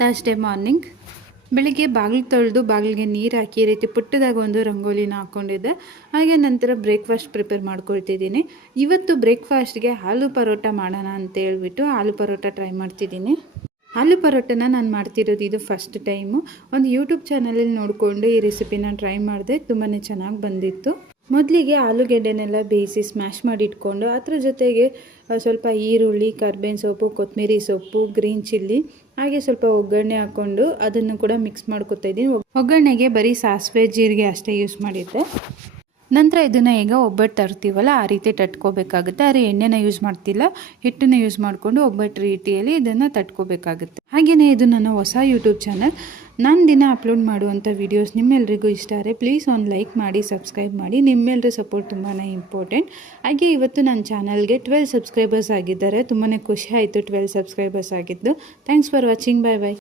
Thursday morning ಬೆಳಿಗ್ಗೆ ಬಾಗಿಲು ತೊಳೆದು ಬಾಗಿಲಿಗೆ ನೀರು ಹಾಕಿ ಈ ರೀತಿ ಪುಟ್ಟದಾಗ ಒಂದು ರಂಗೋಲಿನ ಹಾಕ್ಕೊಂಡಿದ್ದೆ. ಹಾಗೆ ನಂತರ ಬ್ರೇಕ್ಫಾಸ್ಟ್ ಪ್ರಿಪೇರ್ ಮಾಡ್ಕೊಳ್ತಿದ್ದೀನಿ. ಇವತ್ತು ಬ್ರೇಕ್ಫಾಸ್ಟ್ಗೆ ಆಲೂ ಪರೋಟ ಮಾಡೋಣ ಅಂತ ಹೇಳ್ಬಿಟ್ಟು ಆಲೂ ಪರೋಟ ಟ್ರೈ ಮಾಡ್ತಿದ್ದೀನಿ. ಆಲೂ ಪರೋಟನ ನಾನು ಮಾಡ್ತಿರೋದು ಇದು ಫಸ್ಟ್ ಟೈಮು. ಒಂದು ಯೂಟ್ಯೂಬ್ ಚಾನಲಲ್ಲಿ ನೋಡಿಕೊಂಡು ಈ ರೆಸಿಪಿನ ಟ್ರೈ ಮಾಡಿದೆ. ತುಂಬಾ ಚೆನ್ನಾಗಿ ಬಂದಿತ್ತು. ಮೊದಲಿಗೆ ಆಲೂಗೆಡ್ಡೆನೆಲ್ಲ ಬೇಯಿಸಿ ಸ್ಮ್ಯಾಶ್ ಮಾಡಿ ಇಟ್ಕೊಂಡು ಅದ್ರ ಜೊತೆಗೆ ಸ್ವಲ್ಪ ಈರುಳ್ಳಿ, ಕರ್ಬೇವಿನ ಸೊಪ್ಪು, ಕೊತ್ತಂಬರಿ ಸೊಪ್ಪು, ಗ್ರೀನ್ ಚಿಲ್ಲಿ ಹಾಗೆ ಸ್ವಲ್ಪ ಒಗ್ಗರಣೆ ಹಾಕ್ಕೊಂಡು ಅದನ್ನು ಕೂಡ ಮಿಕ್ಸ್ ಮಾಡ್ಕೊತಾ ಇದ್ದೀನಿ. ಒಗ್ಗರಣೆಗೆ ಬರೀ ಸಾಸಿವೆ ಜೀರಿಗೆ ಅಷ್ಟೇ ಯೂಸ್ ಮಾಡಿದ್ದೆ. ನಂತರ ಇದನ್ನು ಈಗ ಒಬ್ಬಟ್ಟು ತರ್ತೀವಲ್ಲ ಆ ರೀತಿ ತಟ್ಕೋಬೇಕಾಗುತ್ತೆ. ಆದರೆ ಎಣ್ಣೆನ ಯೂಸ್ ಮಾಡ್ತಿಲ್ಲ, ಹಿಟ್ಟನ್ನು ಯೂಸ್ ಮಾಡಿಕೊಂಡು ಒಬ್ಬಟ್ಟು ರೀತಿಯಲ್ಲಿ ಇದನ್ನು ತಟ್ಕೋಬೇಕಾಗುತ್ತೆ. ಹಾಗೆಯೇ ಇದು ನನ್ನ ಹೊಸ ಯೂಟ್ಯೂಬ್ ಚಾನಲ್. ನಾನು ದಿನ ಅಪ್ಲೋಡ್ ಮಾಡುವಂಥ ವೀಡಿಯೋಸ್ ನಿಮ್ಮೆಲ್ಲರಿಗೂ ಇಷ್ಟ ಆದರೆ ಪ್ಲೀಸ್ ಒಂದು ಲೈಕ್ ಮಾಡಿ, ಸಬ್ಸ್ಕ್ರೈಬ್ ಮಾಡಿ. ನಿಮ್ಮೆಲ್ಲರ ಸಪೋರ್ಟ್ ತುಂಬಾ ಇಂಪಾರ್ಟೆಂಟ್. ಹಾಗೆ ಇವತ್ತು ನನ್ನ ಚಾನಲ್ಗೆ 12 ಸಬ್ಸ್ಕ್ರೈಬರ್ಸ್ ಆಗಿದ್ದಾರೆ. ತುಂಬಾ ಖುಷಿ ಆಯಿತು 12 ಸಬ್ಸ್ಕ್ರೈಬರ್ಸ್ ಆಗಿದ್ದು. Thanks for watching. Bye bye.